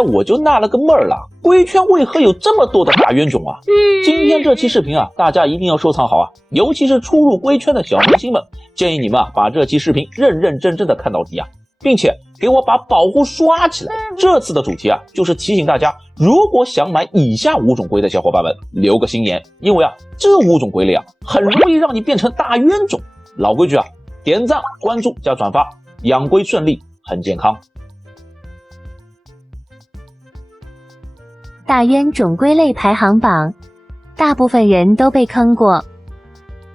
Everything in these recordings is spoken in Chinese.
我就纳了个闷儿了，龟圈为何有这么多的大冤种啊？今天这期视频啊，大家一定要收藏好啊，尤其是初入龟圈的小明星们，建议你们啊把这期视频认认真真的看到底啊，并且给我把保护刷起来。这次的主题啊，就是提醒大家，如果想买以下5种龟的小伙伴们留个心眼，因为啊这5种龟类啊很容易让你变成大冤种。老规矩啊，点赞、关注加转发，养龟顺利，很健康。大冤种龟类排行榜，大部分人都被坑过。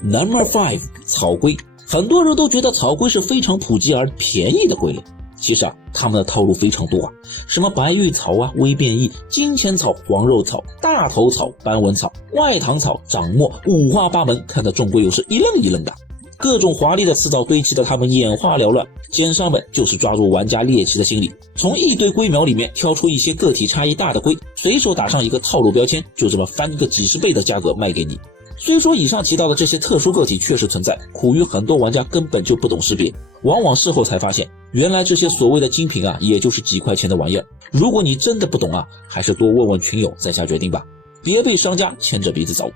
Number 5， 草龟。很多人都觉得草龟是非常普及而便宜的龟类，其实啊，它们的套路非常多啊，什么白玉草啊、微变异、金钱草、黄肉草、大头草、斑纹草、外堂草、掌墨，五花八门，看得众龟友是一愣一愣的。各种华丽的词藻堆砌得他们眼花缭乱，奸商们就是抓住玩家猎奇的心理，从一堆龟苗里面挑出一些个体差异大的龟，随手打上一个套路标签，就这么翻一个几十倍的价格卖给你。虽说以上提到的这些特殊个体确实存在，苦于很多玩家根本就不懂识别，往往事后才发现，原来这些所谓的精品啊，也就是几块钱的玩意儿。如果你真的不懂啊，还是多问问群友再下决定吧，别被商家牵着鼻子走。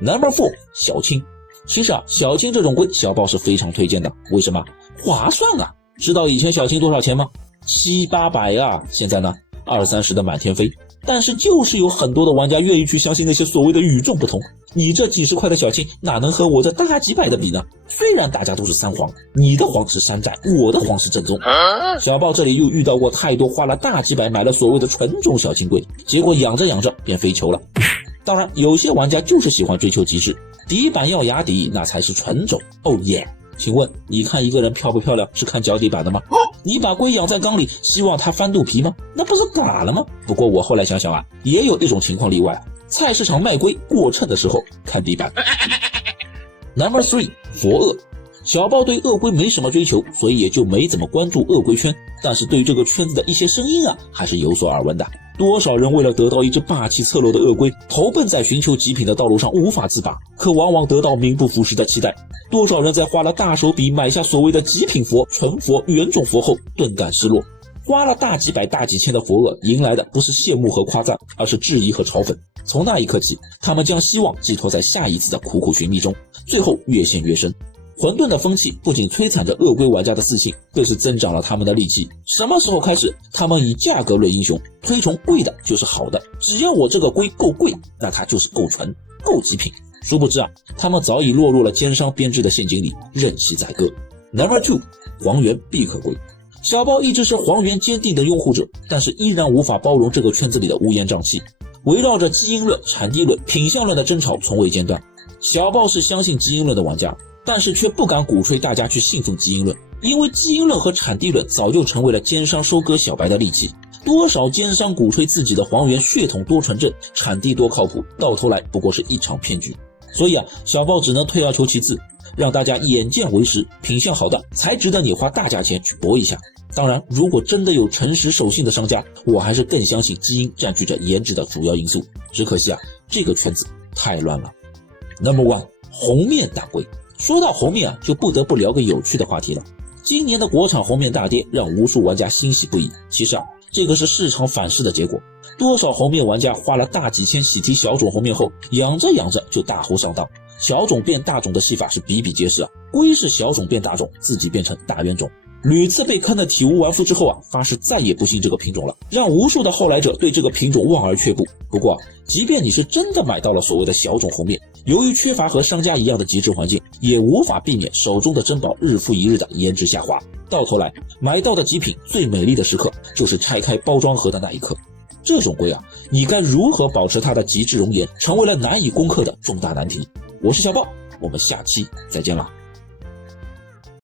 Number 4， 小青。其实啊，小青这种龟小豹是非常推荐的，为什么？划算啊！知道以前小青多少钱吗？700、800啊，现在呢20-30的满天飞。但是就是有很多的玩家愿意去相信那些所谓的与众不同，你这几十块的小青哪能和我这大几百的比呢？虽然大家都是三黄，你的黄是山寨，我的黄是正宗。小豹这里又遇到过太多花了大几百买了所谓的纯种小青龟，结果养着养着便飞球了。当然有些玩家就是喜欢追求极致，底板要牙底，那才是纯种。哦耶！请问你看一个人漂不漂亮是看脚底板的吗？你把龟养在缸里，希望它翻肚皮吗？那不是嘎了吗？不过我后来想想啊，也有一种情况例外，菜市场卖龟过秤的时候看底板。Number 3， 佛鳄。小豹对鳄龟没什么追求，所以也就没怎么关注鳄龟圈，但是对于这个圈子的一些声音啊，还是有所耳闻的。多少人为了得到一只霸气侧漏的鳄龟，投奔在寻求极品的道路上无法自拔，可往往得到名不副实的期待。多少人在花了大手笔买下所谓的极品佛、纯佛、原种佛后，顿感失落。花了大几百、大几千的佛鳄，迎来的不是羡慕和夸赞，而是质疑和嘲讽。从那一刻起，他们将希望寄托在下一次的苦苦寻觅中，最后越陷越深。混沌的风气不仅摧残着鳄龟玩家的自信，更是增长了他们的戾气。什么时候开始，他们以价格论英雄，推崇贵的就是好的，只要我这个龟够贵，那它就是够纯、够极品。殊不知啊，他们早已落入了奸商编织的陷阱里，任其宰割。Number 2， 黄猿碧壳龟。小豹一直是黄猿坚定的拥护者，但是依然无法包容这个圈子里的乌烟瘴气，围绕着基因论、产地论、品相论的争吵从未间断。小豹是相信基因论的玩家，但是却不敢鼓吹大家去信奉基因论，因为基因论和产地论早就成为了奸商收割小白的利器。多少奸商鼓吹自己的黄猿血统多纯正，产地多靠谱，到头来不过是一场骗局。所以啊，小豹只能退而求其次，让大家眼见为实，品相好的才值得你花大价钱去搏一下。当然，如果真的有诚实守信的商家，我还是更相信基因占据着颜值的主要因素。只可惜啊，这个圈子太乱了。Number 1， 红面大龟。说到红面啊，就不得不聊个有趣的话题了。今年的国产红面大跌，让无数玩家欣喜不已。其实啊，这个是市场反噬的结果。多少红面玩家花了大几千喜提小种红面后，养着养着就大呼上当。小种变大种的戏法是比比皆是啊，龟是小种变大种，自己变成大冤种。屡次被坑得体无完肤之后啊，发誓再也不信这个品种了，让无数的后来者对这个品种望而却步。不过即便你是真的买到了所谓的小种红面，由于缺乏和商家一样的极致环境，也无法避免手中的珍宝日复一日的颜值下滑。到头来买到的极品最美丽的时刻，就是拆开包装盒的那一刻。这种龟啊，你该如何保持它的极致容颜，成为了难以攻克的重大难题。我是小豹，我们下期再见了。